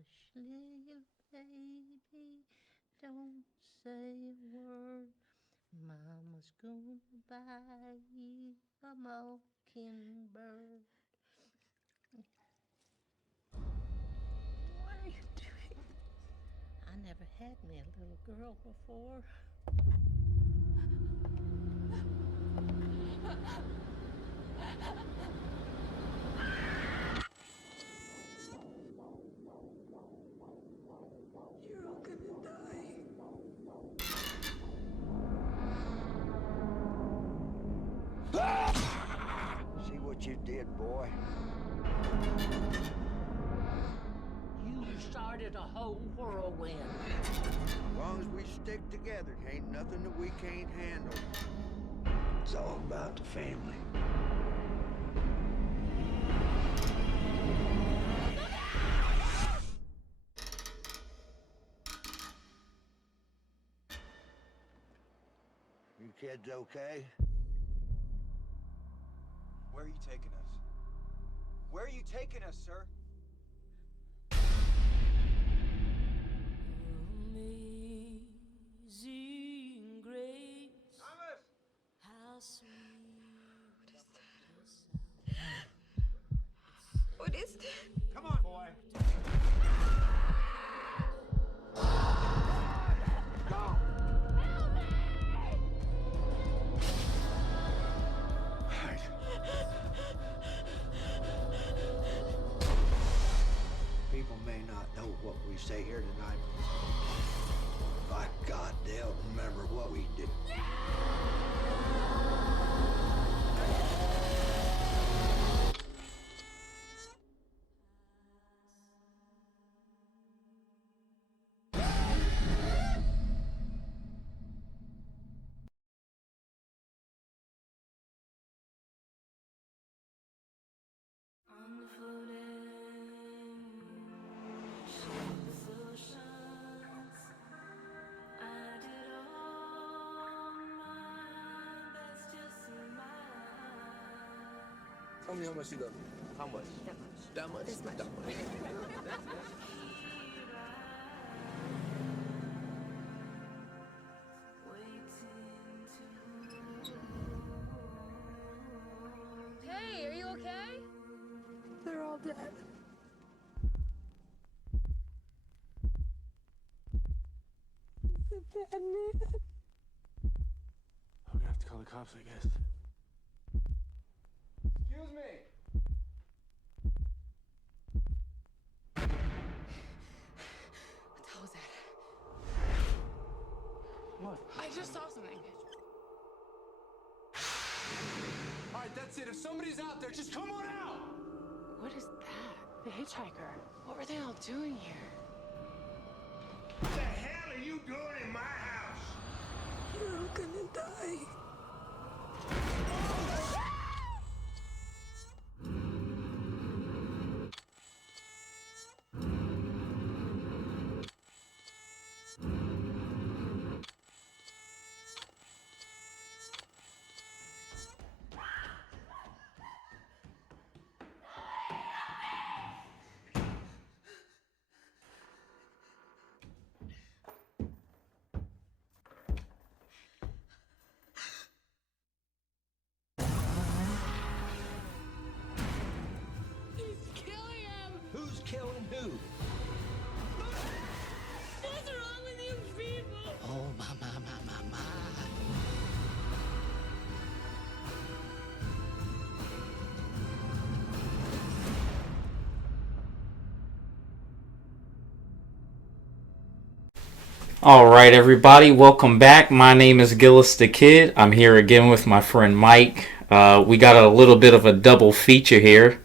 Hush, little baby, don't say a word. Mama's gonna buy you a mockingbird. What are you doing? I never had me a little girl before. You're all gonna die. See what you did, boy. You started a whole whirlwind. As long as we stick together, ain't nothing that we can't handle. It's all about the family. You kids okay? Where are you taking us? Where are you taking us, sir? Amazing grace. Thomas! How sweet. What is that? Come on, boy. People may not know what we say here tonight. By God, they'll remember what we did. Tell me how much you love me. How much? That much. This much. That much. Hey, are you okay? They're all dead. He's a bad man. I'm gonna have to call the cops, I guess. Excuse me. What the hell was that? What? I just saw something. All right, that's it. If somebody's out there, just come on out. What is that? The hitchhiker. What were they all doing here? What the hell are you doing in my house? You're all gonna die. Who's killing who? What's wrong with you people? Oh, my. All right, everybody, welcome back. My name is Gillis the Kid. I'm here again with my friend Mike. We got a little bit of a double feature here.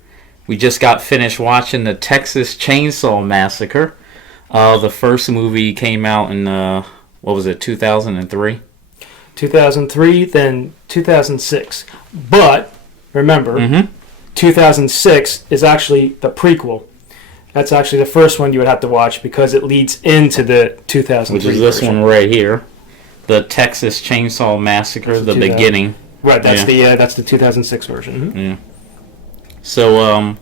We just got finished watching the Texas Chainsaw Massacre. The first movie came out in, 2003? 2003, then 2006. But, remember, 2006 is actually the prequel. That's actually the first one you would have to watch because it leads into the 2003 Which is this version. one right here. The Texas Chainsaw Massacre, the beginning. Right, that's the 2006 version. Mm-hmm. Yeah. So,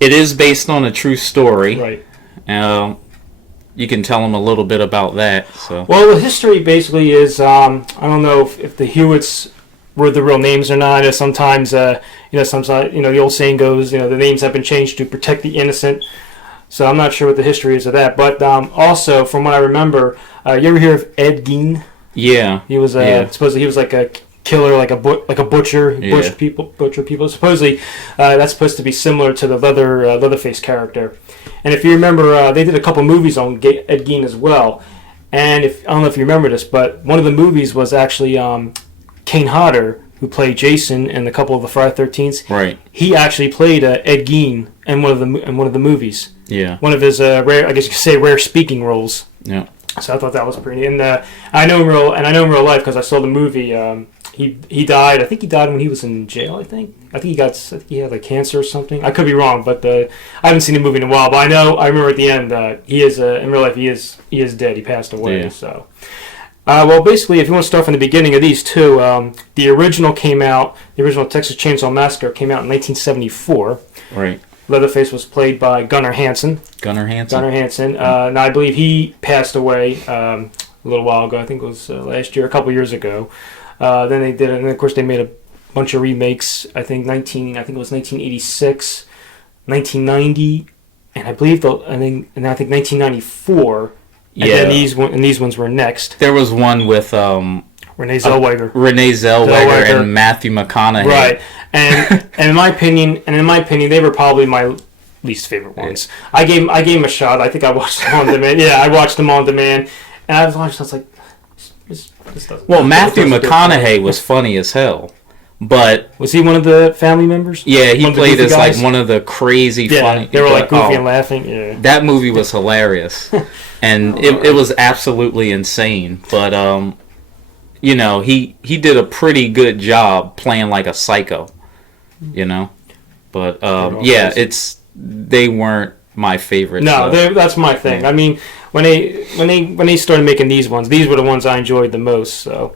it is based on a true story. Right. You can tell them a little bit about that. So. Well, the history basically is I don't know if the Hewitts were the real names or not. Sometimes sometimes the old saying goes, the names have been changed to protect the innocent. So I'm not sure what the history is of that. But also, from what I remember, you ever hear of Ed Gein? Yeah. He was supposedly he was like a killer, like a butcher, butcher people. Supposedly, that's supposed to be similar to the Leatherface character. And if you remember, they did a couple movies on Ed Gein as well. And I don't know if you remember this, but one of the movies was actually Kane Hodder, who played Jason in a couple of the Friday the 13th. Right. He actually played Ed Gein in one of the movies. Yeah. One of his rare, I guess you could say, rare speaking roles. Yeah. So I thought that was pretty neat. And I know him in real life because I saw the movie. He died. I think he died when he was in jail. I think he had like cancer or something. I could be wrong, but I haven't seen the movie in a while. But I remember at the end he is in real life he is dead. He passed away. Yeah. So, well, basically, if you want to start from the beginning of these two, the original Texas Chainsaw Massacre came out in 1974. Right. Leatherface was played by Gunnar Hansen. And I believe he passed away a little while ago. I think it was last year, a couple years ago. Then they did it, and of course they made a bunch of remakes. I think it was 1986, 1990, and I think 1994. Yeah. And then these ones were next. There was one with Renee Zellweger and Matthew McConaughey. Right. And in my opinion, they were probably my least favorite ones. I gave them a shot. I think I watched them on demand. Yeah, I watched them on demand, and I was like, this doesn't. Well, Matthew McConaughey was funny as hell, but was he one of the family members? Yeah, he played as like one of the crazy funny. They were like goofy and laughing. Yeah, that movie was hilarious, and it was absolutely insane. But he did a pretty good job playing like a psycho. But they weren't my favorite. No, that's my thing. Yeah. I mean, when they started making these ones, these were the ones I enjoyed the most. So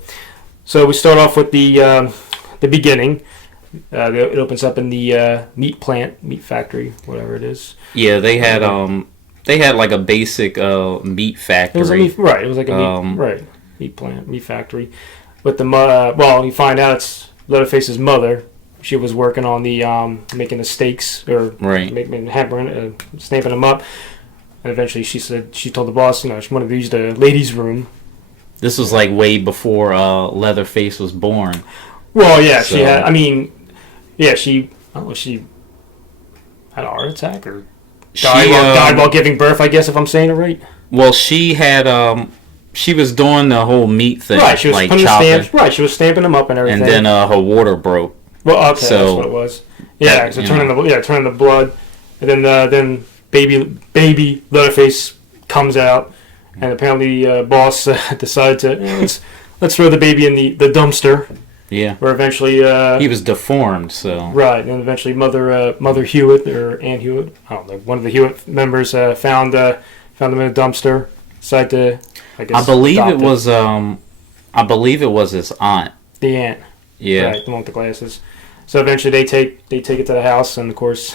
we start off with the beginning. It opens up in the meat factory, whatever it is. Yeah, they had like a basic meat factory. It was like a meat plant, meat factory. With you find out it's Leatherface's mother. She was working on the making the steaks or hammering, stamping them up, and eventually she told the boss, she wanted to use the ladies' room. This was like way before Leatherface was born. Well, yeah, so. She had. I mean, yeah, she had a heart attack or died while giving birth. I guess if I'm saying it right. Well, she had. She was doing the whole meat thing, right? She was like putting the stamps. Right, she was stamping them up and everything. And then her water broke. Well, okay, that's what it was. Yeah, so turning the blood, and then baby Leatherface comes out, and apparently boss decided to let's throw the baby in the dumpster. Yeah. Where eventually he was deformed, so right, and eventually Mother Hewitt or Ann Hewitt, I don't know, one of the Hewitt members found him in a dumpster. Decided to, I guess, I believe it was his aunt. The aunt. Yeah. Right, the one with the glasses. So eventually they take it to the house, and of course,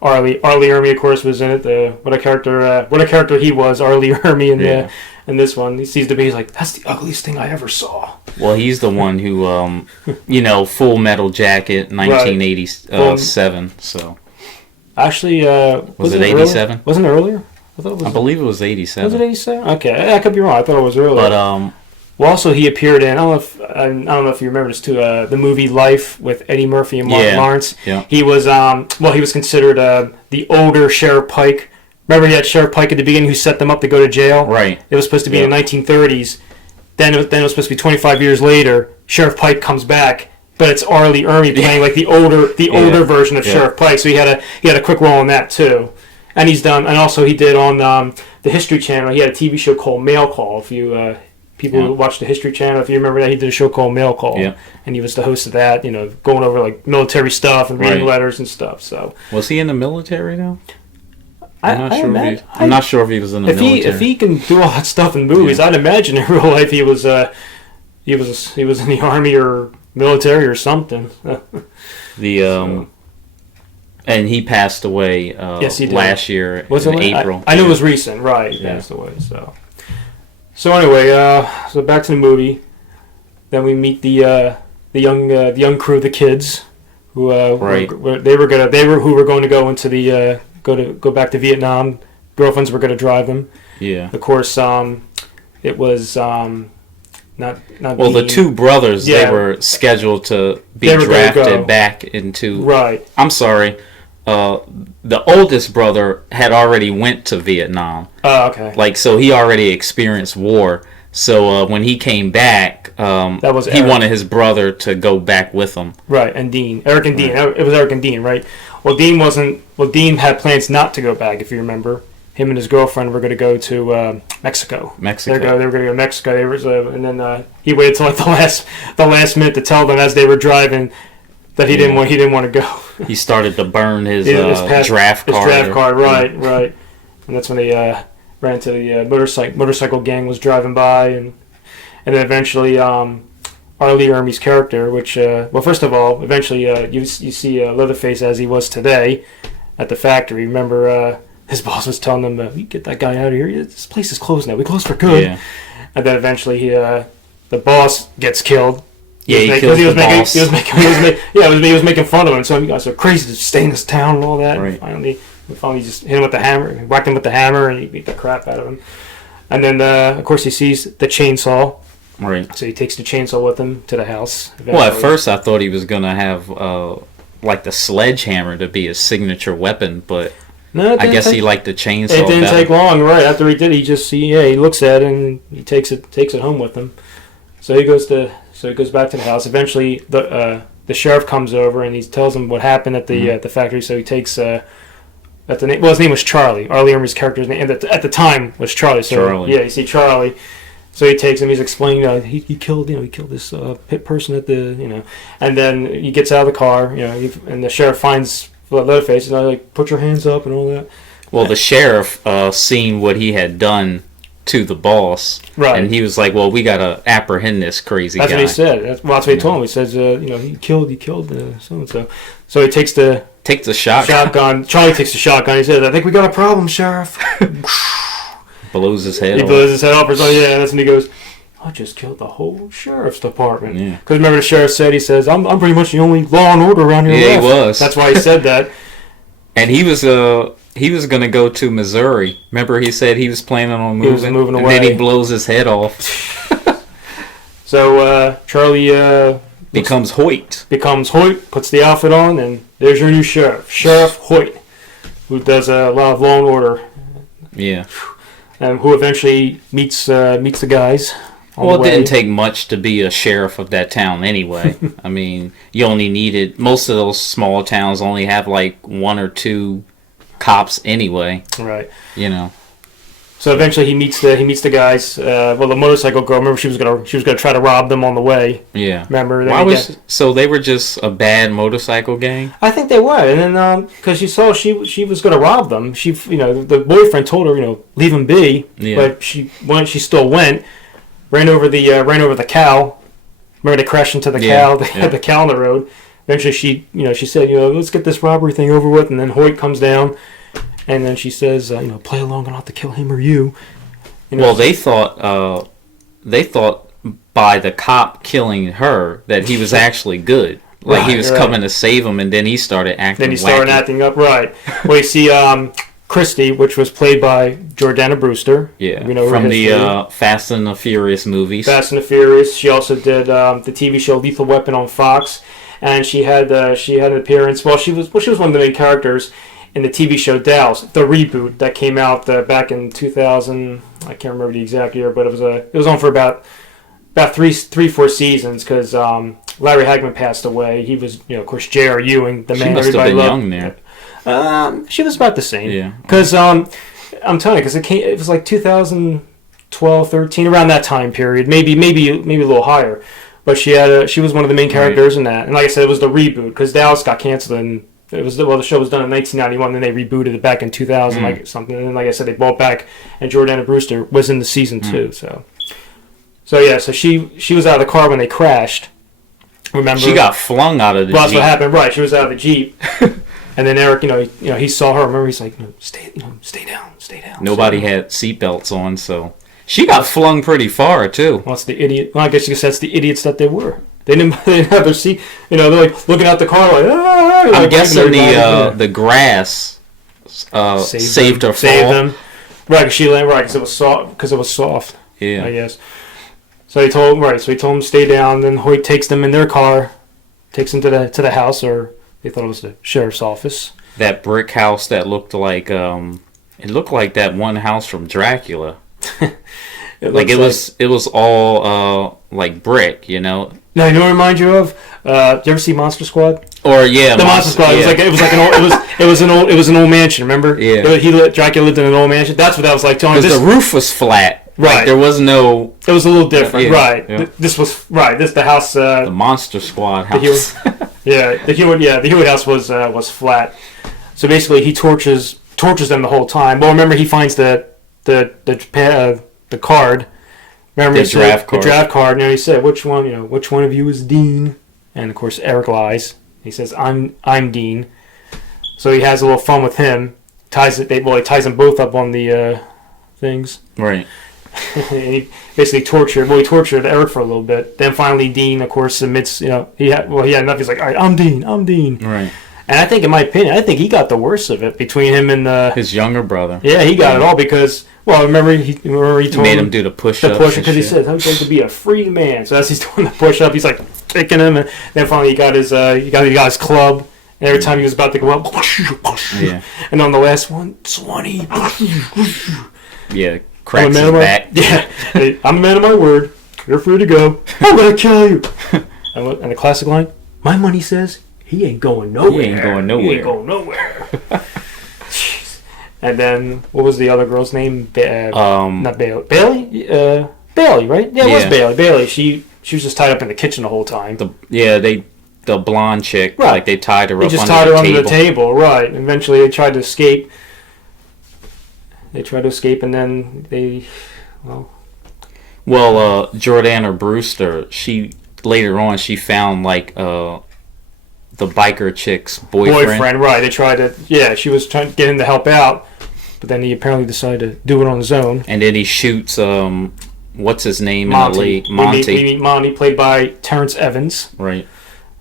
Arlie Ermy, of course, was in it. What a character he was, Arlie Ermy in this one. He sees the baby, he's like, that's the ugliest thing I ever saw. Well, he's the one who, Full Metal Jacket, 1987. So actually, was it 87? Wasn't it earlier? I believe it was 87. Was it 87? Okay, I could be wrong. I thought it was earlier. But well, also he appeared in. I don't know if you remember this too. The movie Life with Eddie Murphy and Martin Lawrence. Yeah. He was he was considered the older Sheriff Pike. Remember, he had Sheriff Pike at the beginning who set them up to go to jail. Right. It was supposed to be in the 1930s. Then it was supposed to be 25 years later. Sheriff Pike comes back, but it's Arlie Ermy playing like the older version of Sheriff Pike. So he had a quick role in that too. And he's done, and also he did on the History Channel. He had a TV show called Mail Call. If you people who watch the History Channel, if you remember that, he did a show called Mail Call. Yeah. And he was the host of that. Going over like military stuff and reading letters and stuff. So was he in the military now? I'm not sure if he was in the military. If he can do all that stuff in movies, I'd imagine in real life he was in the army or military or something. And he passed away yes, he did. last year was in it April. I knew it was recent, right? He passed away. So anyway, so back to the movie. Then we meet the young crew, the kids, who were going to go into the go back to Vietnam. Girlfriends were going to drive them. Yeah. Of course, it was not. Well, the two brothers, they were scheduled to be drafted back into. Right. I'm sorry. The oldest brother had already went to Vietnam. Oh, okay. Like, so he already experienced war. So when he came back, that was he wanted his brother to go back with him. Right, and Dean, Eric and Dean. It was Eric and Dean, right? Well, Dean wasn't. Well, Dean had plans not to go back, if you remember. Him and his girlfriend were going to go to Mexico. They were going to go to Mexico. And then he waited till like the last minute to tell them as they were driving that he didn't want to go. He started to burn his draft card. His draft card, right. And that's when they ran into the motorcycle gang was driving by, and then eventually R. Lee Ermey's character, which well, first of all, eventually you see Leatherface as he was today at the factory. Remember, his boss was telling them, "We get that guy out of here. This place is closed now. We closed for good." Yeah. And then eventually the boss gets killed. Yeah, he kills the boss. He was making fun of him. So you guys are crazy to stay in this town and all that. Right. And finally just hit him with the hammer, whacked him with the hammer, and he beat the crap out of him. And then, of course, he sees the chainsaw. Right. So he takes the chainsaw with him to the house. Eventually. Well, at first I thought he was going to have like the sledgehammer to be his signature weapon, but no, I guess he liked the chainsaw. It didn't take long, right? After he did, he looks at it and he takes it home with him. So he goes back to the house. Eventually, the sheriff comes over and he tells him what happened at the factory. So he takes his name was Charlie. R. Lee Ermey's character's name at the time was Charlie. So Charlie. Yeah, you see Charlie. So he takes him. He's explaining, he killed this pit person at the and then he gets out of the car, and the sheriff finds Leatherface and like, put your hands up and all that. Well, the sheriff seen what he had done to the boss, right? And he was like, "Well, we gotta apprehend this crazy guy." That's what he said. That's what he told him. He says, he killed so and so. So he takes the shotgun. Charlie takes the shotgun. He says, "I think we got a problem, Sheriff." Blows his head. He blows his head off. Yeah, that's when he goes, "I just killed the whole sheriff's department." Yeah. Because remember, the sheriff said, he says, "I'm pretty much the only law and order around here." Yeah, left. He was. That's why he said that. And he was going to go to Missouri. Remember, he said he was planning on moving. He was moving away. And then he blows his head off. So Charlie becomes Hoyt. Puts the outfit on, and there's your new sheriff, Sheriff Hoyt, who does a lot of law and order. Yeah. And who eventually meets the guys. Well, it didn't take much to be a sheriff of that town anyway. I mean, you only needed... Most of those small towns only have like one or two cops anyway. Right. So eventually he meets the guys. Well, the motorcycle girl, remember, she was gonna try to rob them on the way. Yeah. Remember? So they were just a bad motorcycle gang? I think they were. And then because she saw she was gonna rob them, the boyfriend told her, leave them be. Yeah. But she still went. Ran over the cow. Remember, they crashed into the cow. They had the cow on the road. Eventually, she said, let's get this robbery thing over with. And then Hoyt comes down, and then she says, play along, and I'll have to kill him or you. Well, they thought by the cop killing her that he was actually good. Like he was coming to save him, and then he started acting. Then he started acting up, right? Well, you see, Chrissie, which was played by Jordana Brewster. Yeah, from the Fast and the Furious movies. Fast and the Furious. She also did the TV show Lethal Weapon on Fox, and she had an appearance. Well, she was one of the main characters in the TV show Dallas, the reboot that came out back in 2000. I can't remember the exact year, but it was on for about 4 seasons because Larry Hagman passed away. He was, of course, J.R. Ewing, the man everybody loved. She must have been young there. She was about the same. Yeah. Because I'm telling you, because it was like 2012, 13, around that time period, maybe a little higher. But she was one of the main characters in that. And like I said, it was the reboot because Dallas got canceled and the show was done in 1991. Then they rebooted it back in 2000, like something. And then, like I said, they brought back, and Jordana Brewster was in the season 2. So yeah, so she was out of the car when they crashed. Remember, she got flung out of the Jeep. That's what happened, right? She was out of the Jeep. And then Eric, he saw her. Remember, he's like, stay down. Nobody had seatbelts on, so she got flung pretty far too. Well, it's the idiot. Well, I guess you could say that's the idiots that they were. They didn't have their seat. They're like looking out the car, like. I'm guessing the grass saved her fall. Saved them. Right, because she landed right because it was soft. Yeah, I guess. So he told him to stay down. Then Hoyt takes them in their car, takes them to the house, or they thought it was the sheriff's office. That brick house that looked like it looked like that one house from Dracula. It was all like brick, Now you know what it reminds you of? You ever see Monster Squad? Or yeah, the Monster Squad. Yeah. It was an old mansion. Remember? Yeah. Dracula lived in an old mansion. That's what that was like. Because the roof was flat. Right. Like, there was no. It was a little different. Yeah, right. Yeah. This was right. The house. The Monster Squad house. The Hewitt house was flat. So basically, he tortures them the whole time. Well, remember he finds the card. Remember the draft card, and he said, "Which one of you is Dean?" And of course, Eric lies. He says, "I'm Dean." So he has a little fun with him. He ties them both up on the things. Right. And he basically tortured Eric for a little bit. Then finally, Dean, of course, admits. He had enough. He's like, "All right, I'm Dean." Right. And I think, in my opinion, he got the worst of it between him and his younger brother. Yeah, he got it all because, well, remember he told made him do the push-ups. Because he said, "How'd you like to be a free man?" So as he's doing the push-up, he's like kicking him, and then finally he got his club. And every time he was about to go up, yeah. And on the last one, 20. Yeah, cracks his back. Yeah, hey, I'm a man of my word. You're free to go. I'm gonna kill you. And the classic line, "My money says he ain't going nowhere. He ain't going nowhere." Jeez. And then what was the other girl's name? Not Bailey. Bailey. Bailey, right? Yeah, it was Bailey. Bailey. She was just tied up in the kitchen the whole time. The blonde chick, right. Like they tied her up under the table, right. And eventually they tried to escape. And then Jordana Brewster, later on she found like the biker chick's boyfriend. Right. They tried to, she was trying to get him to help out, but then he apparently decided to do it on his own. And then he shoots, what's his name Monty. in the league? Monty. We meet Monty, played by Terrence Evans. Right.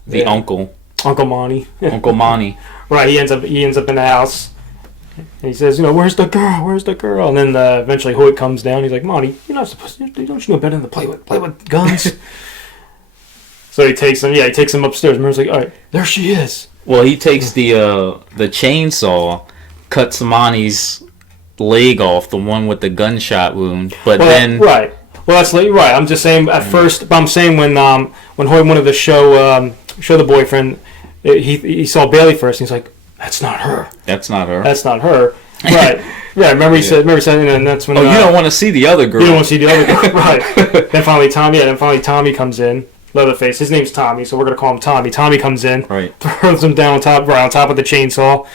The uncle. Uncle Monty. Uncle Monty. Right, he ends up in the house. And he says, "Where's the girl? And then eventually Hoyt comes down. He's like, "Monty, you're not supposed to. Don't you know better than to play with guns?" So he takes him. Yeah, he takes him upstairs. Remember's like, "All right, there she is." Well, he takes the chainsaw, cuts Monty's leg off, the one with the gunshot wound. But then right. Well, that's right. I'm just saying at first. But I'm saying when Hoyt wanted to show the boyfriend, he saw Bailey first. And he's like, "That's not her. That's not her. That's not her." Right. Yeah. Remember he said, and that's when. Oh, you don't want to see the other girl. You don't want to see the other girl, right? Then finally Tommy comes in. Leatherface. His name's Tommy, so we're gonna call him Tommy. Tommy comes in, right? Throws him down on top of the chainsaw,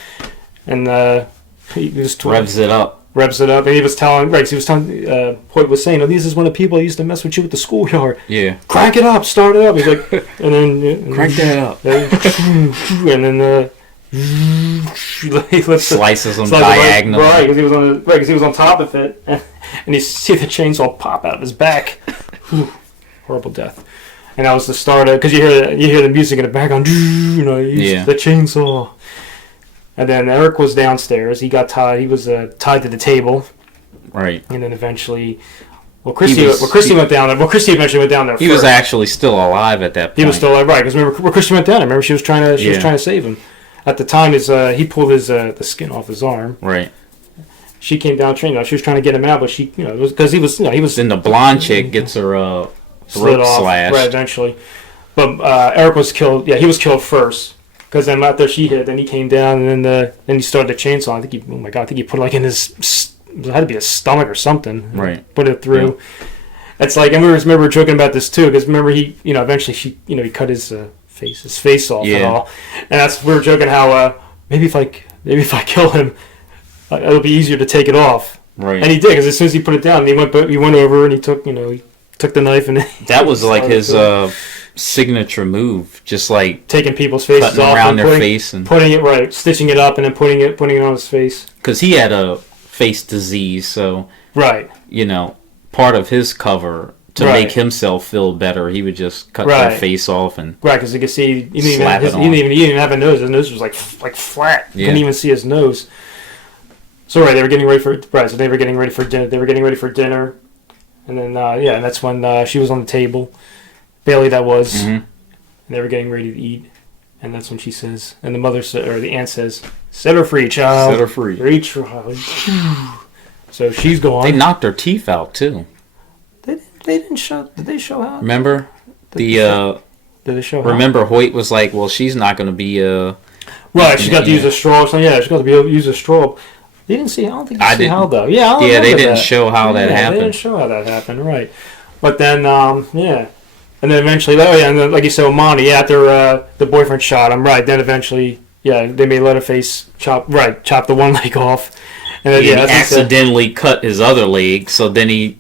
and he just revs it up. And he was telling, Hoyt was saying, "This is one of the people I used to mess with you at the schoolyard." Yeah. Crank it up, start it up. He's like, and then crank that up. And then he slices him diagonally. Right, because he was on top of it, and you see the chainsaw pop out of his back. Horrible death. And that was the start of, because you hear the music in the background. The chainsaw. And then Eric was downstairs. He got tied. He was tied to the table. Right. And then eventually, Chrissie went down there. Well, Chrissie eventually went down there. He was actually still alive at that point. He was still alive, right? Because remember, Chrissie went down there. Remember, she was trying to save him. At the time, he pulled the skin off his arm. Right. She came down train. She was trying to get him out, but she, because he was. Then the blonde chick gets her throat slashed. Right, eventually. But Eric was killed. Yeah, he was killed first. Because then after she hit, then he came down, and then he started the chainsaw. I think he put it like in his, it had to be his stomach or something. Right. Put it through. Yeah. It's like, and we were joking about this too, because remember he, eventually he cut his face off and all, and we were joking how maybe if I kill him, it'll be easier to take it off. Right. And he did, because as soon as he put it down, he went over and he took the knife and that was like his signature move, just like taking people's faces cutting off around and their face and putting it right, stitching it up and then putting it on his face. Because he had a face disease, so right, you know, part of his cover to make himself feel better, he would just cut their face off and because you can see he didn't even have a nose. His nose was like flat. You couldn't even see his nose. So they were getting ready for So they were getting ready for dinner. And then and that's when she was on the table. Bailey, that was. Mm-hmm. And they were getting ready to eat. And that's when she says, and the mother or the aunt says, "Set her free, child. Set her free. Free, child." So she's gone. They knocked her teeth out too. They didn't show. Did they show how? Remember Did they show how? Remember Hoyt was like, "Well, she's not going to be right, she's got to use a straw." So she's got to be able to use a straw. They didn't see. I don't think they see how though. Yeah, they didn't show how that happened. They didn't show how that happened, right? But then, and then eventually, and then, like you said, Monty after the boyfriend shot him, right? Then eventually, they made Leatherface chop the one leg off, and then, he accidentally cut his other leg. So then he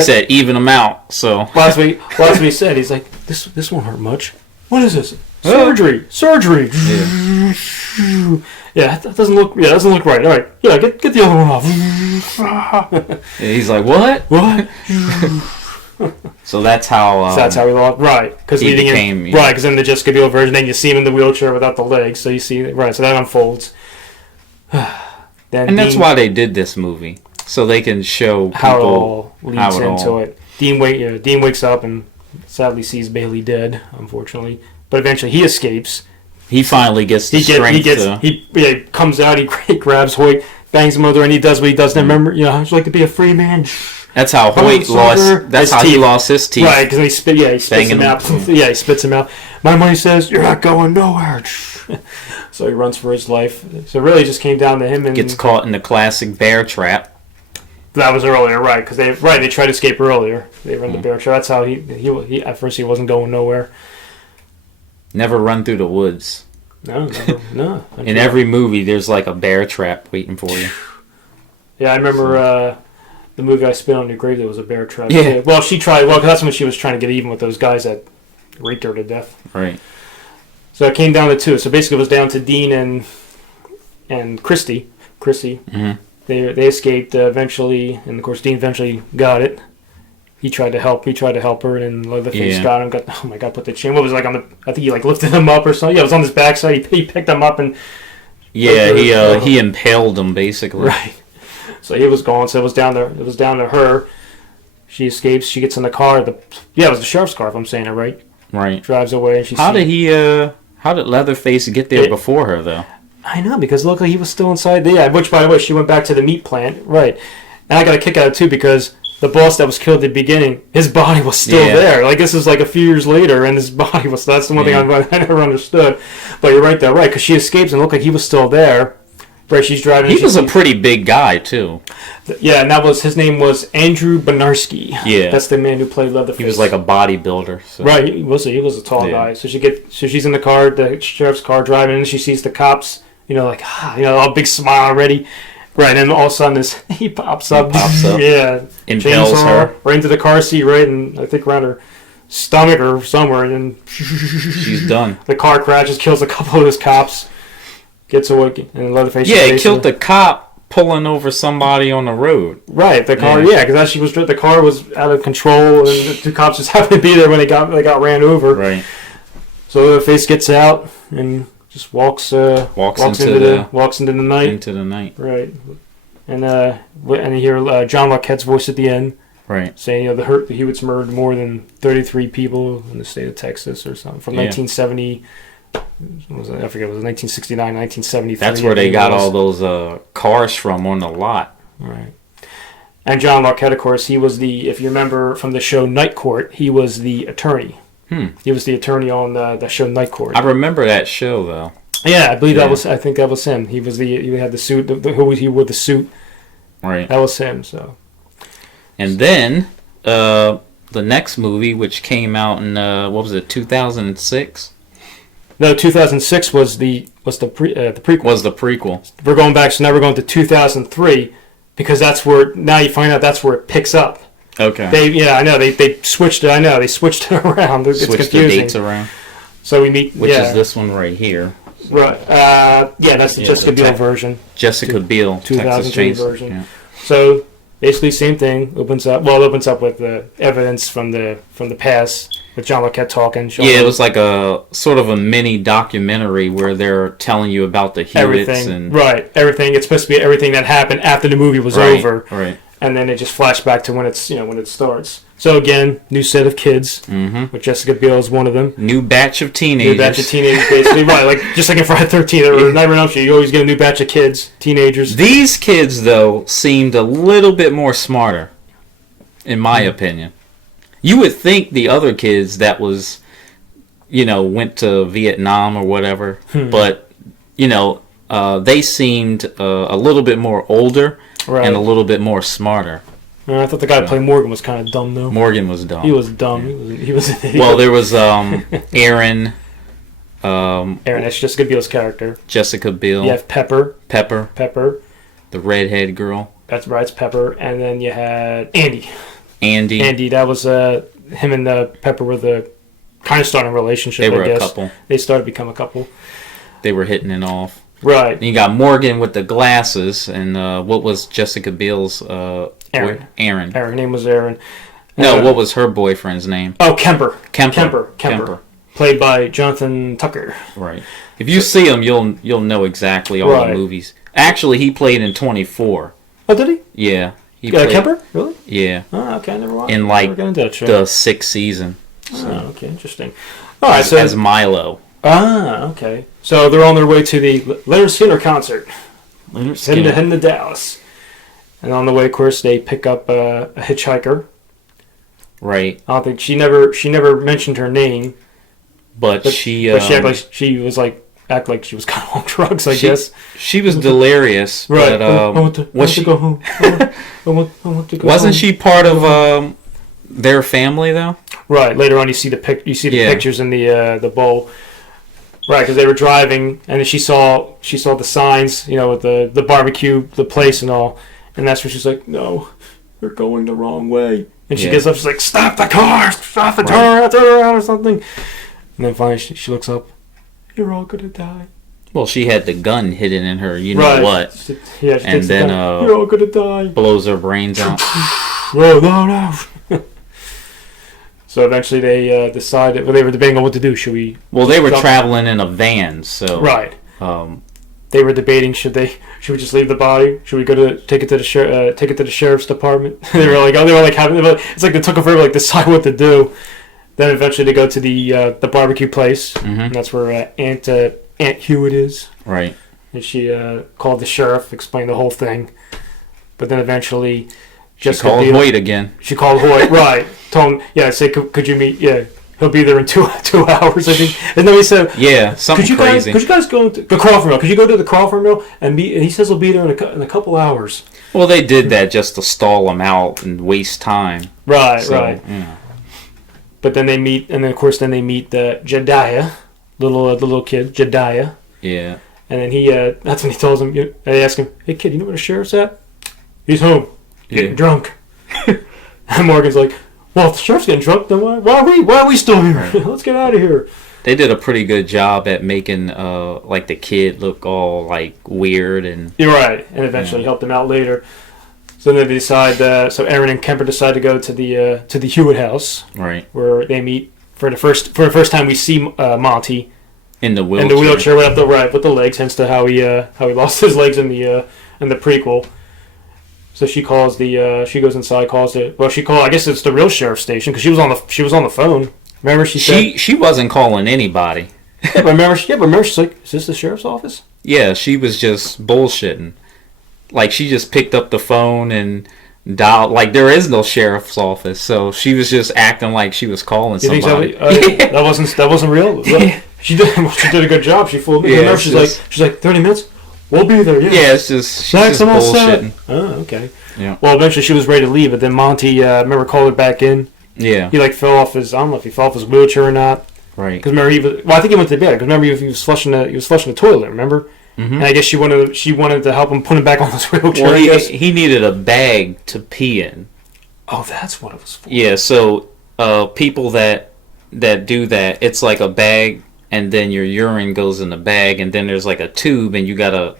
said even them out. So that's what he said. He's like, this won't hurt much. What is this? Surgery. Yeah, that doesn't look right. All right, get the other one off. He's like, what? So that's how. So that's how he lost, right? Because he became right. Because then the Jessica Biel version, then you see him in the wheelchair without the legs. So you see, right? So that unfolds. And that's why they did this movie, so they can show people how it all leads into it. Dean wakes up and sadly sees Bailey dead, unfortunately. But eventually he escapes. He finally gets the strength. He comes out. He grabs Hoyt, bangs him over, and he does what he does. Then remember, I'd like to be a free man. That's how Hoyt lost. That's how he lost his teeth. Right, because he spits him out. He spits him out. My money says you're not going nowhere. So he runs for his life. So it really just came down to him and gets caught in the classic bear trap. That was earlier, right? Because they tried to escape earlier. They run the bear trap. That's how he at first he wasn't going nowhere. Never run through the woods. No. In every movie, there's like a bear trap waiting for you. Yeah, I remember the movie I Spit on Your Grave. There was a bear trap. Yeah. Well, she tried. Well, 'cause that's when she was trying to get even with those guys that raped her to death. Right. So it came down to two. So basically, it was down to Dean and Chrissie. Mm-hmm. They escaped eventually, and of course, Dean eventually got it. He tried to help her, and then Leatherface got him. Oh my God! Put the chain. What was it, like on the? I think he lifted him up or something. Yeah, it was on his backside. He picked him up and. Yeah, he impaled him basically. Right. So he was gone. So it was down to her. She escapes. She gets in the car. It was the sheriff's car. If I'm saying it right. Right. Drives away, and she. How did Leatherface get there before her though? I know, because luckily he was still inside. Which, by the way, she went back to the meat plant. Right. And I got a kick out of it too, because the boss that was killed at the beginning, his body was still there. Like, this is like a few years later, and his body was... That's the one thing I never understood. But you're right there, right, because she escapes and it looked like he was still there. Right, she's driving... He was a pretty big guy, too. Yeah, and his name was Andrew Bryniarski. Yeah. That's the man who played Leatherface. He was like a bodybuilder. So. Right, he was a tall guy. So she's in the car, the sheriff's car, driving, and she sees the cops, a big smile already. Right, and all of a sudden he pops up. Yeah. Impels her. Right into the car seat, right, and I think around her stomach or somewhere, and then... She's done. The car crashes, kills a couple of those cops, gets away, and Leatherface... Yeah, he killed the cop pulling over somebody on the road. Right, the car, because as she was... The car was out of control, and the two cops just happened to be there when they got ran over. Right. So Leatherface gets out, and... just walks into the night. Into the night. Right. And you hear John Larroquette's voice at the end. Right. Saying, that he was murdered more than 33 people in the state of Texas or something from 1970. I forget, it was 1969, 1973. That's where they got all those cars from on the lot. Right. And John Larroquette, of course, he was if you remember from the show Night Court, he was the attorney. He was the attorney on the show Night Court. I remember that show though. Yeah, I believe I think that was him. He was he had the suit. He wore the suit. Right. That was him. So. And then the next movie, which came out in 2006. No, 2006 was the prequel. Was the prequel. We're going back, so now we're going to 2003 because that's where now you find out that's where it picks up. Okay. I know they switched it. I know they switched it around. It's Switched confusing. the dates around. So we meet, which is this one right here. Right. That's the Jessica Biel version. Jessica Biel, 2003 Texas Chainsaw. version. Yeah. So basically, same thing. It opens up with the evidence from the past with John Larroquette talking. Yeah, it was like a sort of a mini documentary where they're telling you about the Hewitts everything. and Everything. It's supposed to be everything that happened after the movie was over. Right. And then it just flashed back to when it starts. So again, new set of kids, with Jessica Biel as one of them. New batch of teenagers. Basically, right? Like just like in Friday 13th or Nightmare on Elm Street, you always get a new batch of kids, teenagers. These kids, though, seemed a little bit more smarter, in my opinion. You would think the other kids that was, went to Vietnam or whatever, but they seemed a little bit more older. Right. And a little bit more smarter. I thought the guy playing Morgan was kind of dumb, though. Morgan was dumb. He was dumb. Yeah. He was. Well, there was Erin. Erin, that's Jessica Biel's character. Jessica Biel. You have Pepper. Pepper. The redhead girl. That's right, it's Pepper. And then you had Andy. Andy, that was him and Pepper were the kind of starting a relationship. They were I guess. a couple. They started to become a couple. They were hitting it off. Right. And you got Morgan with the glasses, and what was Jessica Biel's Erin. Erin. Her name was Erin. No, what was her boyfriend's name? Oh, Kemper. Kemper. Played by Jonathan Tucker. Right. If you see him, you'll know exactly all the movies. Actually, he played in 24. Oh, did he? Yeah. He played Kemper? Really? Yeah. Oh, okay. I never watched. In like the 6th season. So. Oh, okay. Interesting. All right. As Milo. Ah, okay. So they're on their way to the Leonard Skinner concert. Heading to Dallas. And on the way, of course, they pick up a hitchhiker. Right. I don't think she never mentioned her name. But she was like act like she was kind of on drugs. I guess she was delirious. Right. But I want to go home. I want to go. Wasn't she part of their family though? Right. Later on, you see the pictures in the bowl. Right, because they were driving, and then she saw the signs, with the barbecue, the place, and all, and that's where she's like, "No, you're going the wrong way." And she gets up, she's like, "Stop the car! Stop the turn around, or something." And then finally, she looks up. You're all gonna die. Well, she had the gun hidden in her, know what? Yeah, and then you're all gonna die. Blows her brains out. No. So eventually they decided. Well, they were debating on what to do. Should we? Well, they were traveling in a van, so right. They were debating should we just leave the body? Should we take it to the sheriff's department? They were like it's like they took forever to decide what to do. Then eventually they go to the barbecue place, and that's where Aunt Hewitt is. Right. And she called the sheriff, explained the whole thing, but then eventually. She called Hoyt again. She called Hoyt, right. Told him, say, could you meet, he'll be there in 2 hours, I think. And then he said, something crazy. Could you guys go to the Crawford Mill? Could you go to the Crawford Mill and meet, and he says he'll be there in a couple hours. Well, they did that just to stall him out and waste time. Right. Yeah. But then they meet, and then, of course, they meet Jediah, the little kid, Jediah. Yeah. And then that's when he tells him, they ask him, "Hey, kid, you know where the sheriff's at?" "He's home. Getting drunk." And Morgan's like, "Well, if the sheriff's getting drunk, then why are we still here? Let's get out of here." They did a pretty good job at making the kid look all weird and. You're right, and eventually helped him out later. So then they decide. So Erin and Kemper decide to go to the Hewitt house, right, where they meet for the first time. We see Monty in the wheelchair. In the wheelchair, with the legs, hence to how he lost his legs in the prequel. So she calls she goes inside, calls it. Well, I guess it's the real sheriff's station because she was on the phone. Remember she said she wasn't calling anybody. But remember she's like, "Is this the sheriff's office?" Yeah, she was just bullshitting. She just picked up the phone and dialed. There is no sheriff's office, so she was just acting like she was calling somebody. That wasn't real. She did a good job. She fooled me. Yeah, she's like 30 minutes. We'll be there. Yeah, it's just she's just bullshitting. Oh, okay. Yeah. Well, eventually she was ready to leave, but then Monty, remember, called her back in. Yeah. He fell off his. I don't know if he fell off his wheelchair or not. Right. Because remember, I think he went to bed. Because remember, he was flushing the toilet. Remember. Mm-hmm. And I guess she wanted to help him put him back on his wheelchair. Well, he needed a bag to pee in. Oh, that's what it was for. Yeah, so people that do that, it's like a bag, and then your urine goes in the bag, and then there's like a tube, and you gotta,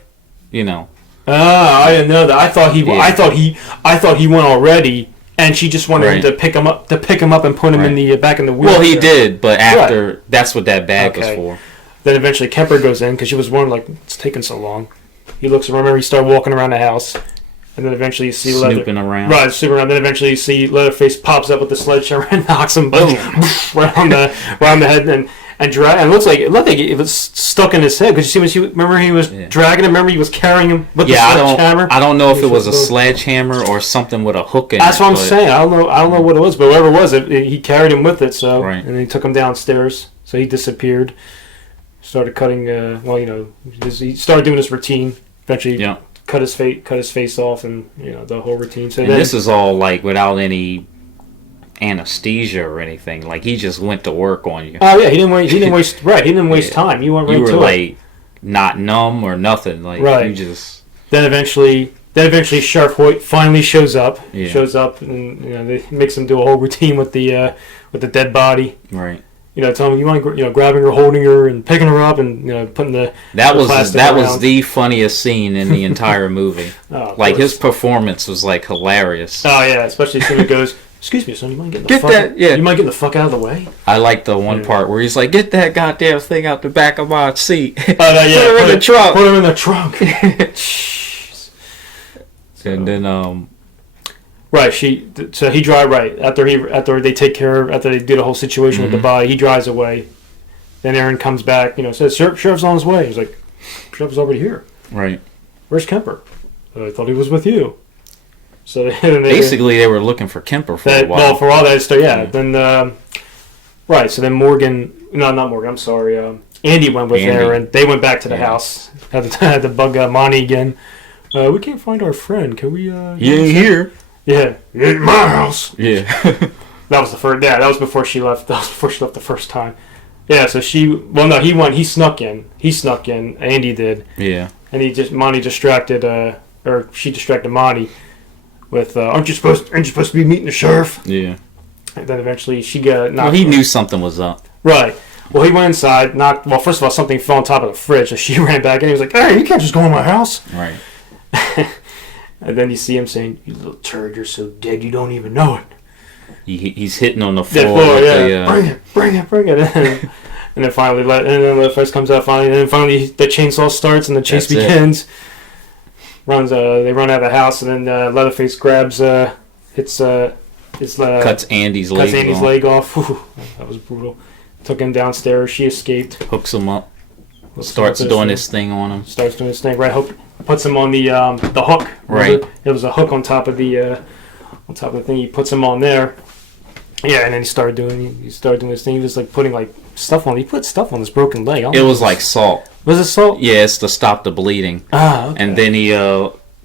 you know. Ah, I didn't know that. I thought he went already, and she just wanted him to pick him up and put him in the back in the wheelchair. Well, he did, but after that's what that bag was for. Then eventually Kemper goes in because she was wondering, like, it's taking so long. He looks. Remember, he started walking around the house, and then eventually you see snooping around. Right, snooping around. Then eventually you see Leatherface pops up with the sledgehammer and knocks him boom right on the head and drag. And it looked like it was stuck in his head because you see when he was dragging him. Remember, he was carrying him with the sledgehammer. I don't know if it was a sledgehammer or something with a hook in it. That's what I'm saying. I don't know what it was, but whatever it was, he carried him with it. So and then he took him downstairs. So he disappeared. Started cutting. He started doing this routine. Eventually, cut his face off, and the whole routine. So this is all like without any anesthesia or anything. Like he just went to work on you. Oh yeah, he didn't waste. Right, he didn't waste time. You went right to it. You were like not numb or nothing. Like you just. Then eventually, Sheriff Hoyt finally shows up. Yeah. Shows up, and they makes him do a whole routine with the dead body. Right. Telling him you want grabbing her, holding her, and picking her up, and putting the that was the funniest scene in the entire movie. His performance was like hilarious. Oh yeah, especially when he goes, "Excuse me, son, you mind getting you mind getting the fuck out of the way?" I like the one part where he's like, "Get that goddamn thing out the back of my seat." Put her in the trunk. Put her in the trunk. Jeez. And then Right, so he drives right after they take care after they do the whole situation with the body. He drives away. Then Erin comes back, says Sheriff's on his way. He's like, Sheriff's already here. Right. Where's Kemper? I thought he was with you. So they were looking for Kemper for a while. Well, for all that stuff, yeah. Then right, so then not Morgan. I'm sorry. Andy went with Erin. They went back to the house. Had to bug Monty again. We can't find our friend. Can we? He ain't here. Yeah, in my house. Yeah, that was the first. Yeah, that was before she left. That was before she left the first time. Yeah, so she. Well, no, he went. He snuck in. Andy did. Yeah, and Monty distracted. Or she distracted Monty with. Aren't you supposed to be meeting the sheriff? Yeah. And then eventually she got. Well, he knew something was up. Right. Well, he went inside. Well, first of all, something fell on top of the fridge, so she ran back in. He was like, "Hey, you can't just go in my house." Right. And then you see him saying, "You little turd, you're so dead you don't even know it." He's hitting on the floor. Bring it. And then finally, Leatherface comes out finally, and then finally the chainsaw starts and the chase begins. They run out of the house, and then Leatherface grabs cuts Andy's leg off. Whew, that was brutal. Took him downstairs. She escaped. Hooks him up. Starts doing his thing on him. Starts doing his thing. Right. Puts him on the hook. Right. There was a hook on top of the thing. He puts him on there. Yeah, and then he started doing his thing. He was like putting like stuff on. He put stuff on his broken leg. It was like salt. Was it salt? Yeah, it's to stop the bleeding. Ah, okay. And then he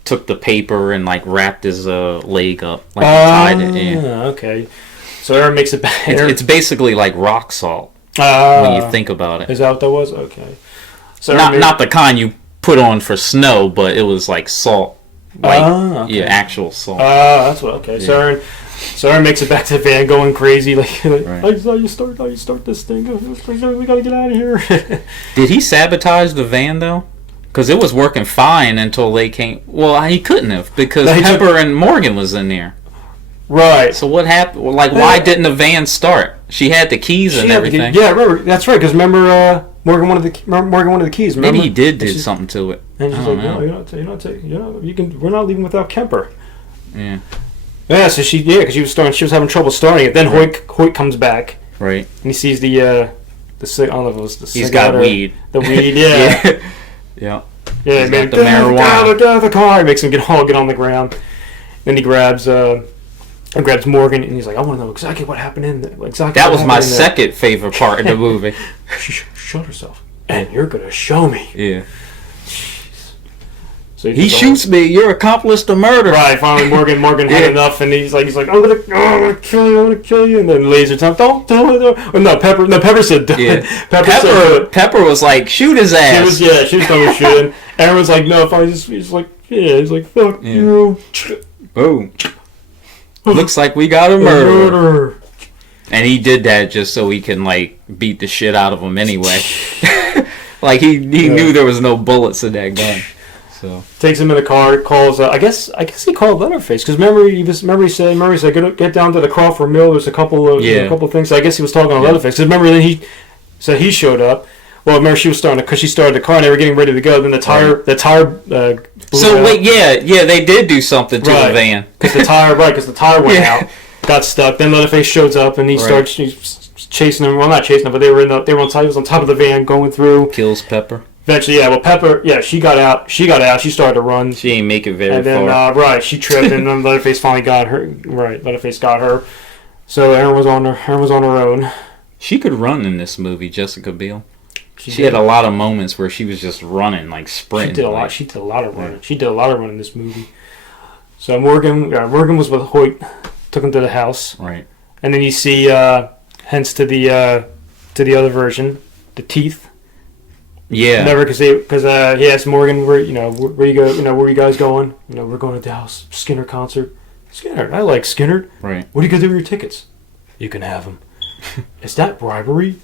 took the paper and like wrapped his leg up. Like he tied it. Yeah. Okay. So Erin makes it back. It's basically like rock salt when you think about it. Is that what that was? Okay. So not the kind you put on for snow, but it was like salt. Like, okay. Yeah, actual salt. That's what. Okay. Yeah. So Erin makes it back to the van, going crazy. Like right. you start this thing. We gotta get out of here. Did he sabotage the van though? Because it was working fine until they came. Well, he couldn't have because Pepper and Morgan was in there. Right. So what happened? Like, why didn't the van start? She had the keys and everything. Yeah, remember, that's right. Because remember, Morgan wanted the keys. Remember? Maybe he did something to it. And she's like, "No, we're not leaving without Kemper." Yeah. Yeah. So because she was having trouble starting it. Then Hoyt comes back. Right. And he sees the I don't know if it was the cigar. He's got weed. The weed. Yeah. Yeah. Yeah. He's got the marijuana. Get out of the car. He makes him get on the ground. Then he grabs Morgan, and he's like, "I want to know exactly what happened in there." That was my second favorite part of the movie. She shot herself, and you're gonna show me. Yeah. Jeez. So he shoots me. You're accomplice to murder. Right. Finally, Morgan had enough, and he's like, "I'm gonna kill you," and then Laser time. Don't. No, Pepper said. Yeah. Pepper was like, "Shoot his ass." She was going to shoot him. Erin was like, "No." He's like, "Fuck you." Boom. Looks like we got a murderer. And he did that just so he can, like, beat the shit out of him anyway. Like, he knew there was no bullets in that gun. So takes him in the car, calls, I guess he called Leatherface. Because remember he said, get down to the Crawford Mill. There's a couple of things. So I guess he was talking to Leatherface. Because remember, then he showed up. Well, remember she started the car and they were getting ready to go. Then the tire blew out. Wait, yeah, they did do something to the van. Because the tire went out, got stuck. Then Leatherface shows up and he starts chasing him. Well, not chasing him, but they were on top. He was on top of the van going through. Kills Pepper. Eventually, Pepper, she got out. She started to run. She ain't make it very far. And then, she tripped, and then Leatherface finally got her. Right, Leatherface got her. So Erin was on her own. She could run in this movie, Jessica Biel. She had a lot of moments where she was just running, like sprinting. She did a lot of running. She did a lot of running in this movie. So Morgan was with Hoyt, took him to the house. Right. And then you see, hence to the other version, the teeth. Yeah. Never, because he asked Morgan, where you go, where you guys going? We're going to Dallas Skinner concert. Skinner, I like Skinner. Right. What are you gonna do with your tickets? You can have them. Is that bribery?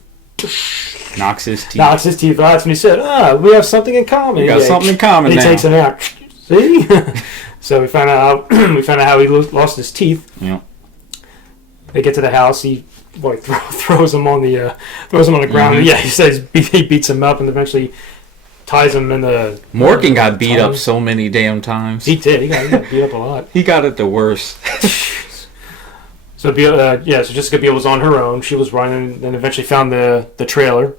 Knocks his teeth. That's when he said, we have something in common. We got something in common now. He takes it out. See? So we found out how he lost his teeth. Yeah. They get to the house. He throws him on the ground. Mm-hmm. Yeah, he says he beats him up and eventually ties him in the. Morgan got beat up so many damn times. He did. He got beat up a lot. He got it the worst. So Jessica Biel was on her own. She was running, and eventually found the trailer.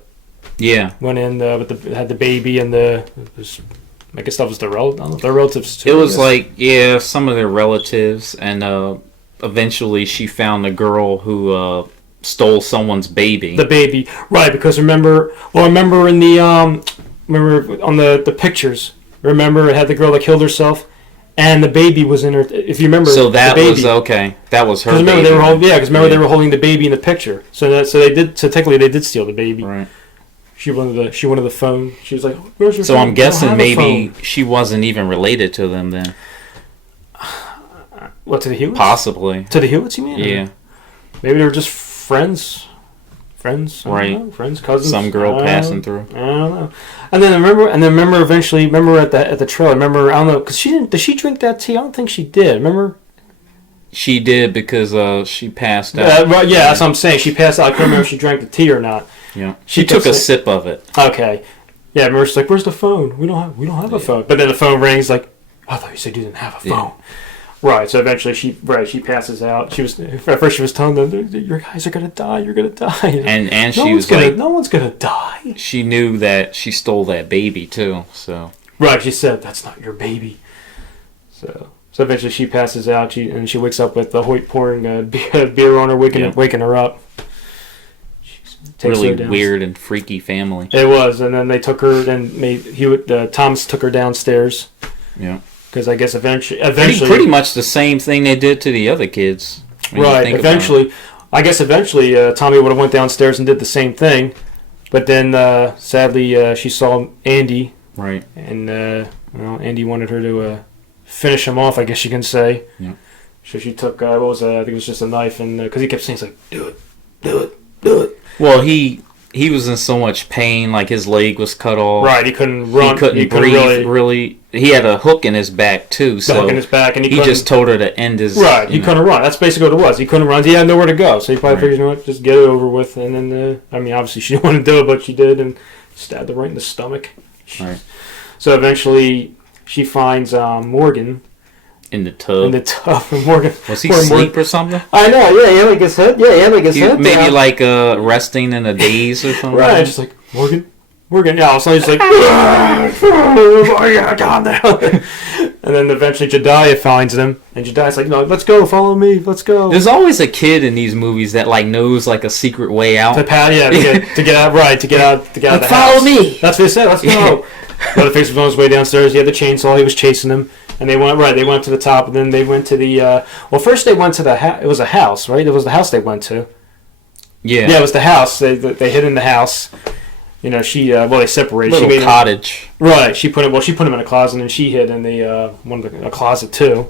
Yeah. Went in had the baby and I guess that was their relatives too. It was some of their relatives, and eventually she found the girl who stole someone's baby. The baby, right? Because remember in the remember on the pictures. Remember it had the girl that killed herself. And the baby was in her. If you remember, so that the baby, was okay. That was her. Remember baby. They were holding the baby in the picture. So technically they did steal the baby. Right. She wanted the phone. She was like, "Where's your phone?" So I'm guessing maybe she wasn't even related to them then. What, to the Hewitts? Possibly. To the Hewitts, you mean? Yeah. Maybe they were just friends. Right. Friends, cousins. Some girl passing through. I don't know. And then remember eventually at the trailer. Remember, I don't know, because she didn't. Did she drink that tea? I don't think she did. Remember? She did because she passed out. That's what I'm saying. She passed out. I couldn't remember if she drank the tea or not. Yeah. She took a sip of it. Okay. Yeah. Remember, she's like, "Where's the phone? We don't have a phone." But then the phone rings. Like, I thought you said you didn't have a phone. Yeah. Right, so eventually she passes out. At first she was telling them, "Your guys are gonna die. You're gonna die." And she was like, "No one's gonna die." She knew that she stole that baby too. So right, she said, "That's not your baby." So eventually she passes out. She wakes up with the Hoyt pouring beer on her, waking her up. Really weird and freaky family. It was, and then they took her. Then Thomas took her downstairs. Yeah. Because I guess eventually pretty much the same thing they did to the other kids. Right. Eventually, Tommy would have went downstairs and did the same thing, but then sadly she saw Andy. Right. And Andy wanted her to finish him off, I guess you can say. Yeah. So she took I think it was just a knife, and because he kept saying, like, "Do it." Well, he was in so much pain, like his leg was cut off. Right, he couldn't run. He couldn't breathe. Really, he had a hook in his back too. So hook in his back, and he just told her to end his. Right, he couldn't run. That's basically what it was. He couldn't run. He had nowhere to go, so he probably figured, just get it over with. And then, obviously she didn't want to do it, but she did, and stabbed her right in the stomach. Right. So eventually, she finds Morgan. In the tub. And Morgan. Was he asleep or something? I know, yeah, he had like his head. Yeah, he had like his head maybe down. like resting in a daze or something. Right, just like, Morgan. Yeah, all of a sudden he's like, oh yeah, calm down. And then eventually Jediah finds them, and Jediah's like, "No, let's go, follow me, let's go." There's always a kid in these movies that like knows like a secret way out. To get out of the house. Follow me. That's what they said. Let's go. Leatherface was on his way downstairs. He had the chainsaw. He was chasing him. And they went up to the top, and then they went to the. First they went to it was a house, right? It was the house they went to. Yeah. Yeah, it was the house. They hid in the house. They separated. Little she made cottage. Right. She put him in a closet, and she hid in a closet too.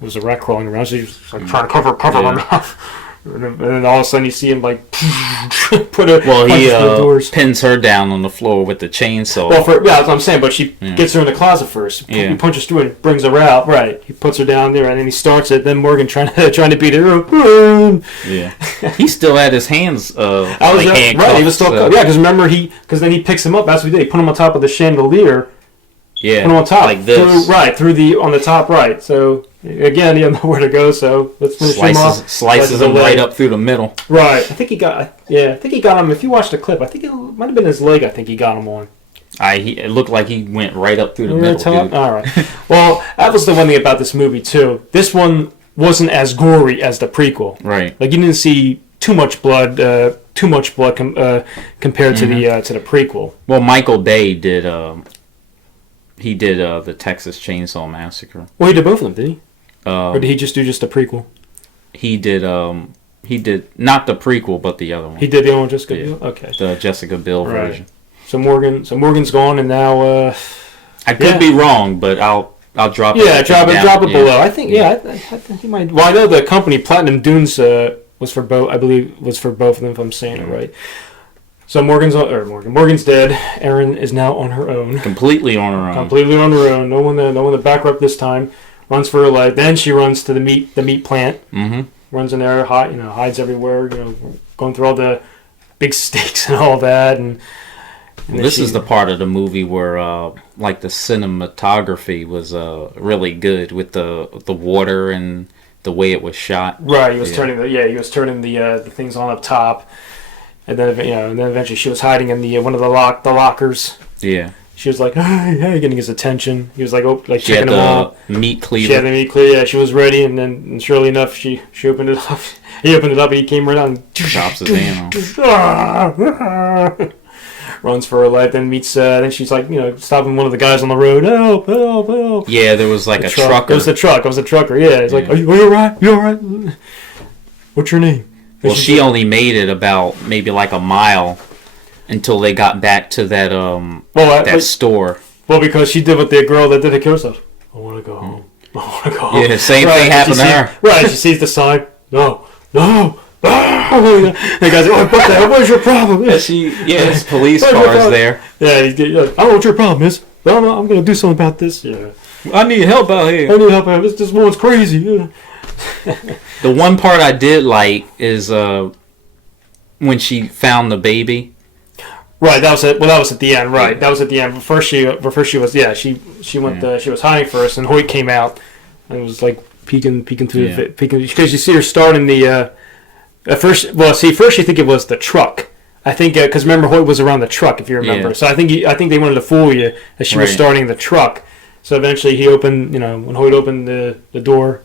was a rat crawling around. So he was like trying to cover my mouth. And then all of a sudden you see him like put a he pins her down on the floor with the chainsaw. Well, that's what I'm saying. But she gets her in the closet first. He punches through and brings her out. Right. He puts her down there and then he starts it. Then Morgan trying to beat her up. Yeah. He still had his hands handcuffed. Right. He was still because remember because then he picks him up. That's what he did. He put him on top of the chandelier. Yeah. Put him on top like this. Through on the top right. So. Again, he doesn't know where to go, so let's finish him off. Slices him right up through the middle. Right. I think he got him. If you watch the clip, I think it might have been his leg. I think he got him on. It looked like he went right up through the middle. Dude. All right. Well, that was the one thing about this movie too. This one wasn't as gory as the prequel. Right. Like you didn't see too much blood compared to the prequel. Well, Michael Bay did. He did the Texas Chainsaw Massacre. Well, he did both of them, did he? Or did he just do the prequel? He did not the prequel, but the other one. He did the one Jessica Biel? Okay. The Jessica Biel version. So Morgan's gone, and now I could be wrong, but I'll drop it. Yeah, drop it below. I think I think he might. Well, I know the company Platinum Dunes was for both. I believe was for both of them, if I'm saying it right. So Morgan's dead. Erin is now on her own. Completely on her own. No one to back her up this time. Runs for her life. Then she runs to the meat plant. Mm-hmm. Runs in there, hides everywhere. Going through all the big steaks and all that. And this is the part of the movie where, like, the cinematography was really good with the water and the way it was shot. Right. He was turning the things on up top, and then eventually she was hiding in one of the lockers. Yeah. She was like, hey, getting his attention. He was like, she checking him out. Meat cleaver. She had the meat cleaver. Yeah, she was ready, and surely enough, she opened it up. He opened it up, and he came right out and chops his hand off. Runs for her life. Then meets. Then she's like, stopping one of the guys on the road. Help! Help! Help! Yeah, there was like a trucker. It was the trucker. Yeah, it's like, are you all right? You all right? What's your name? Well, she only made it about maybe like a mile. Until they got back to that store. Well, because she did what the girl that did it kill herself. I want to go home. I want to go home. Yeah, same thing happened to her. Right, she sees the sign. No. The guy's like, what the hell? What's your problem? His police car is there. Yeah, I don't know what your problem is. But I'm going to do something about this. Yeah. I need help out here. This woman's crazy. Yeah. The one part I did like is when she found the baby. Right, that was it. Well, that was at the end. Right, that was at the end. But first she was she went she was hiding first, and Hoyt came out and was like peeking through because you see her starting the first you think it was the truck. I think because remember Hoyt was around the truck if you remember. So I think they wanted to fool you that she was starting the truck. So eventually he opened, when Hoyt opened the door,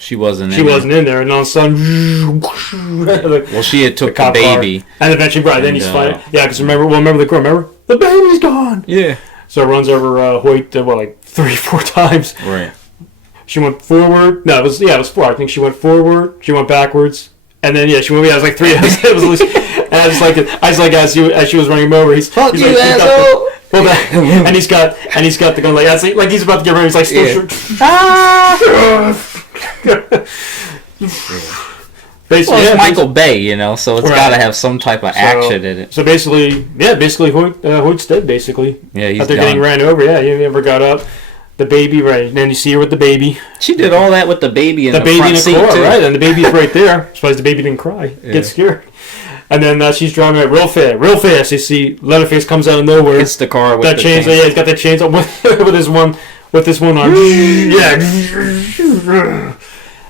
she wasn't in there, and all of a sudden, well, she had took the baby, and eventually, then he's fighting. Yeah, because remember the girl, remember the baby's gone. Yeah. So it runs over Hoyt, like 3-4 times. Right. She went forward. No, it was 4. I think she went forward. She went backwards, and then she went. Yeah, it was like 3. It was at least, and I was like as she was running him over, he's fuck he's you, like, asshole. And he's got the gun like he's about to get ready. He's like still Basically, it's Michael Bay, so it's got to have some type of action in it. So basically, Hoyt's dead. Basically, he's after getting ran over. Yeah, he never got up. The baby, right? And then you see her with the baby. She did all that with the baby in the baby front in the seat car, too. right? And the baby's right there. I'm surprised the baby didn't cry. Get scared. And then she's driving real fast. You see Leatherface comes out of nowhere. Hits the car with that the chainsaw. Yeah, he's got that chainsaw with this one arm. Yeah.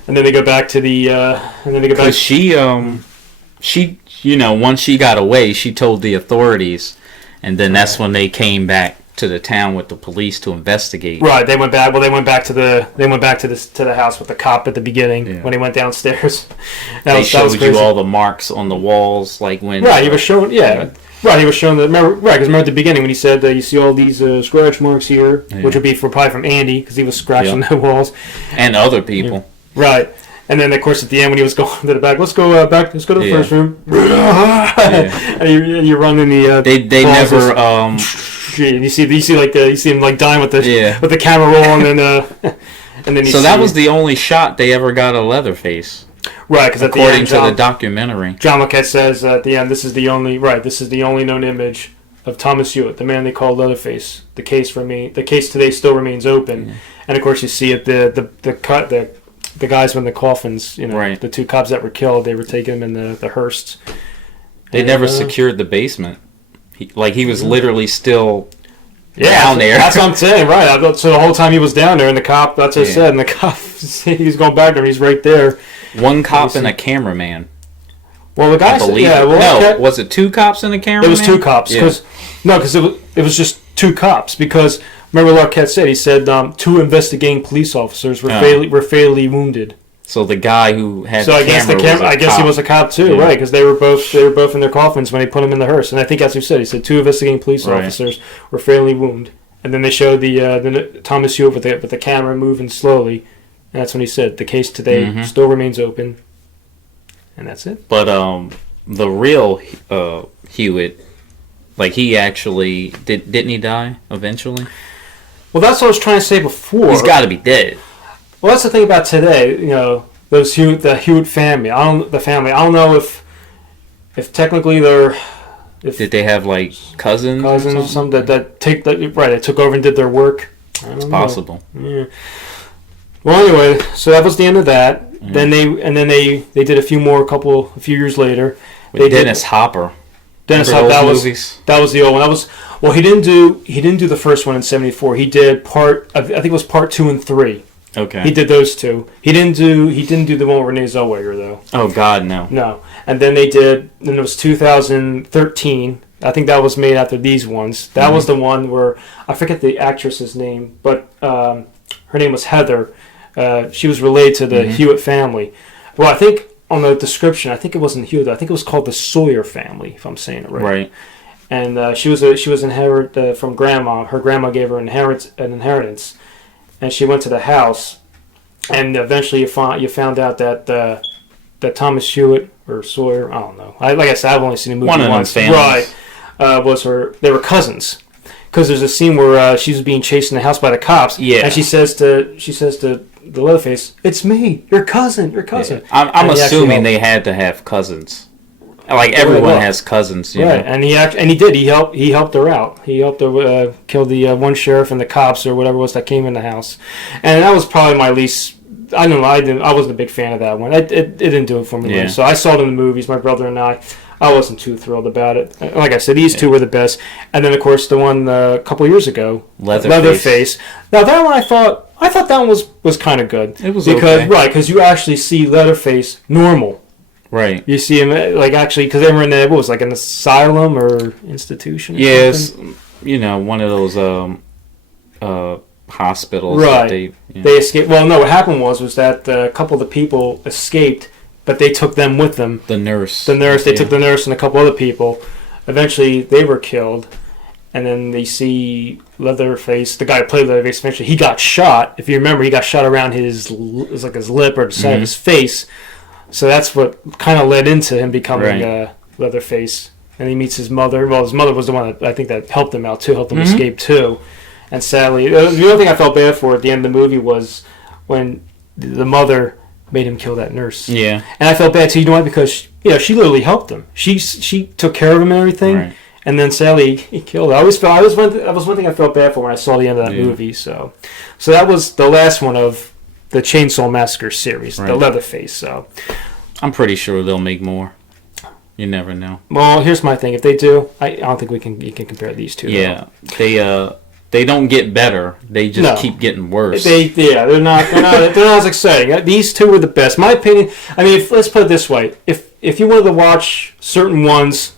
And then they go back to the. Because she once she got away, she told the authorities, and then that's when they came back to the town with the police to investigate. Right, they went back. Well, they went back to the house with the cop at the beginning when he went downstairs. They showed you all the marks on the walls, like when. Right, he was showing. Yeah, right, he was showing the. Because remember at the beginning when he said you see all these scratch marks here, which would be probably from Andy because he was scratching the walls and other people. Yeah. Right. And then, of course, at the end when he was going to the back, let's go back. Let's go to the first room. And you run in the. They never. You see him like dying with the camera roll, and then And then so that was the only shot they ever got of Leatherface. Right, because according to the documentary, John Marquette says at the end, this is the only known image of Thomas Hewitt, the man they called Leatherface. The case today still remains open, and of course you see it the guys in the coffins, the two cops that were killed, they were taking them in the hearse. They never secured the basement. He was literally still down there. That's what I'm saying, right? So the whole time he was down there, and the cop, that's what I said, and the cop, he's going back there, he's right there. One cop and a cameraman. Well, the guy said, was it two cops and a cameraman? It was two cops. Because it was just two cops. Because remember, Larquette said, two investigating police officers were fatally wounded. So the guy who had I guess he was a cop too, right? Because they were both in their coffins when they put him in the hearse. And I think that's what he said. He said two investigating police officers were fatally wounded. And then they showed the Thomas Hewitt with the camera moving slowly. And that's when he said the case today still remains open. And that's it. But the real Hewitt, he actually didn't he die eventually? Well, that's what I was trying to say before. He's got to be dead. Well, that's the thing about today. The Hewitt family. I don't know if technically they're. Did they have cousins? Cousins or something that took over and did their work. It's possible. Yeah. Well, anyway, so that was the end of that. Then they did a few years later. With Dennis Hopper. Dennis Hopper. That was the old one. He didn't do the first one in '74. He did I think it was part 2 and 3. Okay. He did those two. He didn't do the one with Renee Zellweger though. Oh God, no. No. And then it was 2013. I think that was made after these ones. That was the one where I forget the actress's name, but her name was Heather. She was related to the Hewitt family. Well, I think on the description, I think it wasn't Hewitt. I think it was called the Sawyer family, if I'm saying it right. Right. And she was inherited from grandma. Her grandma gave her an inheritance, and she went to the house, and eventually you found out that Thomas Hewitt or Sawyer, I don't know. Like I said, I've only seen the movie once. One of them families. Right. They were cousins. Because there's a scene where she was being chased in the house by the cops, and she says to the Leatherface, "It's me, your cousin." Yeah. I'm assuming they had to have cousins. Everyone has cousins, you know? And he did. He helped her out. He helped her kill the one sheriff and the cops or whatever it was that came in the house. And that was probably my least. I don't know. I wasn't a big fan of that one. It didn't do it for me. Yeah. So I saw it in the movies. My brother and I wasn't too thrilled about it. Like I said, these two were the best. And then of course the one a couple of years ago, Leatherface. Now that one I thought that one was kind of good. It was because you actually see Leatherface normal. Right. You see him because they were in an asylum or institution. Yes, one of those hospitals. Right. They escaped. Well, no. What happened was that a couple of the people escaped, but they took them with them. The nurse. They took the nurse and a couple other people. Eventually, they were killed, and then they see Leatherface. The guy who played Leatherface. Eventually, he got shot. If you remember, he got shot around his lip or the side of his face. So that's what kind of led into him becoming Leatherface. And he meets his mother. Well, his mother was the one that helped him out too, helped him escape too. And sadly, the only thing I felt bad for at the end of the movie was when the mother made him kill that nurse. Yeah. And I felt bad too. You know why? Because she literally helped him. She took care of him and everything. Right. And then sadly he killed her. That was one thing I felt bad for when I saw the end of that movie. So that was the last one of the Chainsaw Massacre series, the Leatherface. So I'm pretty sure they'll make more. You never know. Well, here's my thing. If they do, I don't think you can compare these two. Yeah, they don't get better. They just keep getting worse. They're not as exciting. These two were the best, my opinion. I mean, let's put it this way: if you wanted to watch certain ones,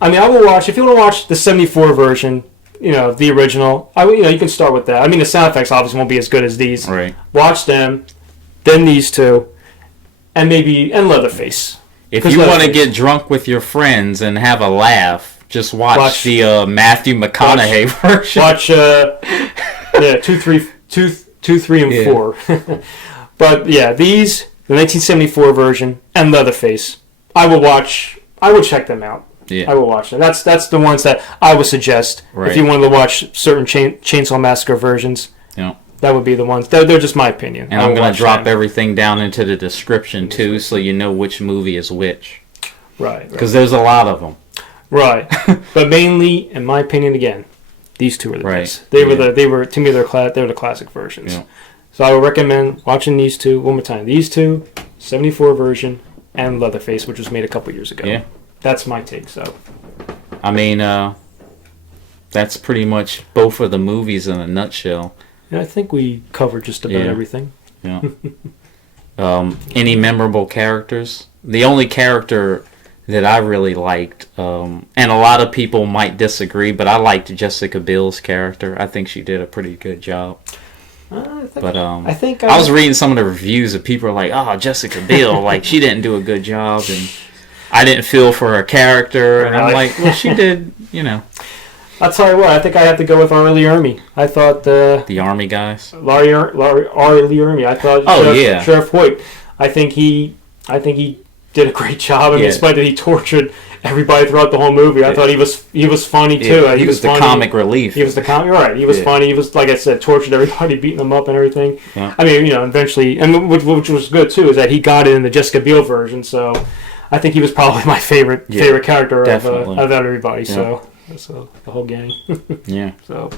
I mean, I will watch. If you want to watch the '74 version. The original. You can start with that. I mean, the sound effects obviously won't be as good as these. Right. Watch them, then these two, and Leatherface. If you want to get drunk with your friends and have a laugh, just watch the Matthew McConaughey version. Watch 2, 3, and 4. But yeah, these the 1974 version and Leatherface. I would check them out. Yeah. I will watch them. That's the ones that I would suggest if you wanted to watch certain Chainsaw Massacre versions. Yeah. That would be the ones. They're just my opinion. And I'm going to drop everything down into the description, too, so you know which movie is which. Right. Because there's a lot of them. Right. But mainly, in my opinion, again, these two are the best. They were to me, they're the classic versions. Yeah. So I would recommend watching these two one more time. These two, 74 version, and Leatherface, which was made a couple years ago. Yeah. That's my take, so. I mean, that's pretty much both of the movies in a nutshell. And I think we covered just about everything. Yeah. Any memorable characters? The only character that I really liked, and a lot of people might disagree, but I liked Jessica Biel's character. I think she did a pretty good job. I was reading some of the reviews of people are like, "Oh, Jessica Biel, like she didn't do a good job," and I didn't feel for her character, and I'm like, "Well, she did, you know." I'll tell you what, I think I have to go with R. Lee Ermey. I thought the Army guys. R. Lee Ermey. I thought Sheriff Hoyt. I think he did a great job. I mean, despite that he tortured everybody throughout the whole movie, I thought he was funny too. Yeah, he was the comic relief. He was the comic. Right. He was funny. He was, like I said, tortured everybody, beating them up and everything. Yeah. I mean, eventually, and which was good too, is that he got it in the Jessica Biel version. So I think he was probably my favorite character of everybody. Yeah. So the whole gang. Yeah. So.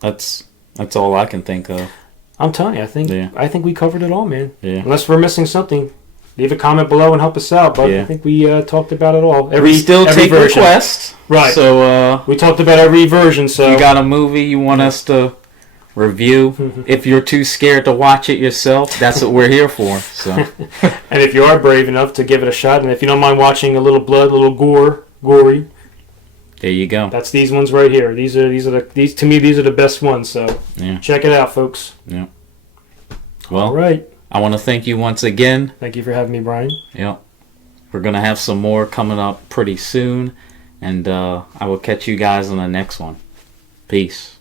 That's all I can think of. I'm telling you, I think we covered it all, man. Yeah. Unless we're missing something, leave a comment below and help us out. But I think we talked about it all. We still take requests, right? So we talked about every version. So if you got a movie you want us to review, if you're too scared to watch it yourself, that's what we're here for. So, and if you are brave enough to give it a shot, and if you don't mind watching a little blood, a little gory. There you go. That's these ones right here. These to me these are the best ones. So check it out, folks. Yeah. Well, all right. I want to thank you once again. Thank you for having me, Brian. Yeah. We're gonna have some more coming up pretty soon, and I will catch you guys on the next one. Peace.